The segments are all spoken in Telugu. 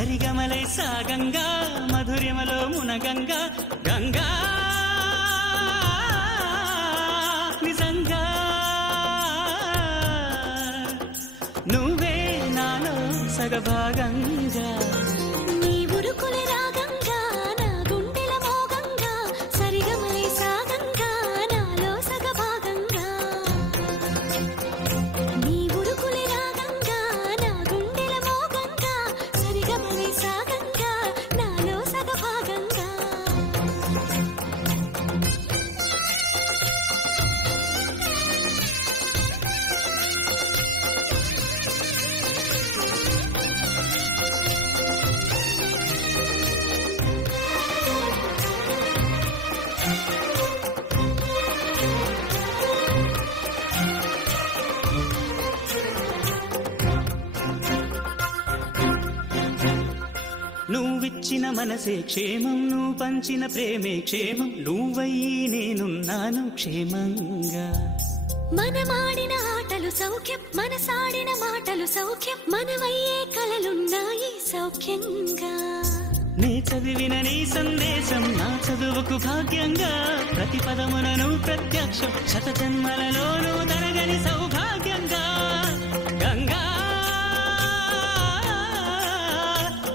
సరిగమలై సాగంగా మధురిమలో మునగంగా గంగా నిజంగా నువ్వే నాలో సగభాగంగా నీ ఉరుకులే రాగంగా నా గుండెల మోగంగా సరిగమలై సాగంగా నాలో సగభాగంగా నీ ఉరుకులే రాగంగా నా గుండెల మోగంగా సరిగమలై సాగంగా నాలో సగభాగంగా నువ్విచ్చిన మనసే క్షేమం నువ్వు పంచిన ప్రేమే క్షేమం నువ్వయ్యి నేనున్నాను క్షేమంగా మనమాడిన ఆటలు సౌఖ్యం మనసాడిన మాటలు సౌఖ్యం మనమయ్యే కలలున్నాయి సౌఖ్యంగా నే చదివిన నీ సందేశం నా చదువుకు భాగ్యంగా ప్రతి పదమునను ప్రత్యక్షం శత జన్మలలోనూ తరగని సౌభాగ్యంగా గంగా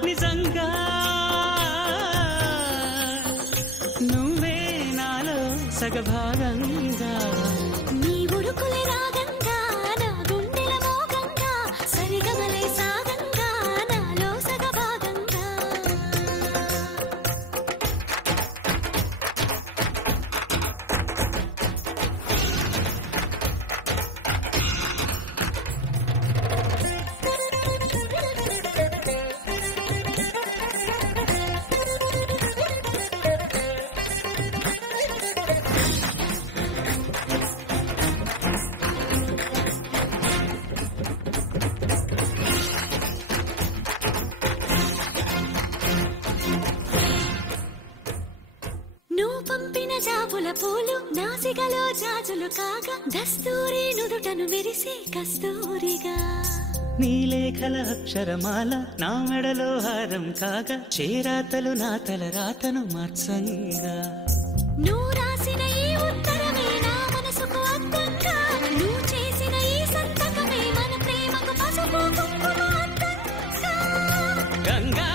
నిజంగా నువ్వే నాలో సగభాగంగా నీ ఉరుకులే రాగంగా నా గుండెల మోగంగా సరిగమలై సాగంగా నాలో సగభాగంగా నువ్వు పంపిన జాబుల పూలు నాసిగలో జాజులు కాగా దస్తూరి నుదుటను మెరిసే కస్తూరిగా నీ లేఖల అక్షరమాల నా మెడలో హారం కాగా చేరాతలు నా తల రాతను మార్చంగా నువ్వు రాసిన ఈ ఉత్తరమే నా మనసుకు అర్థంగా నువ్వు చేసిన ఈ సంతకమే మన ప్రేమకు పసుపు కుంకుమ అర్థంగా గంగా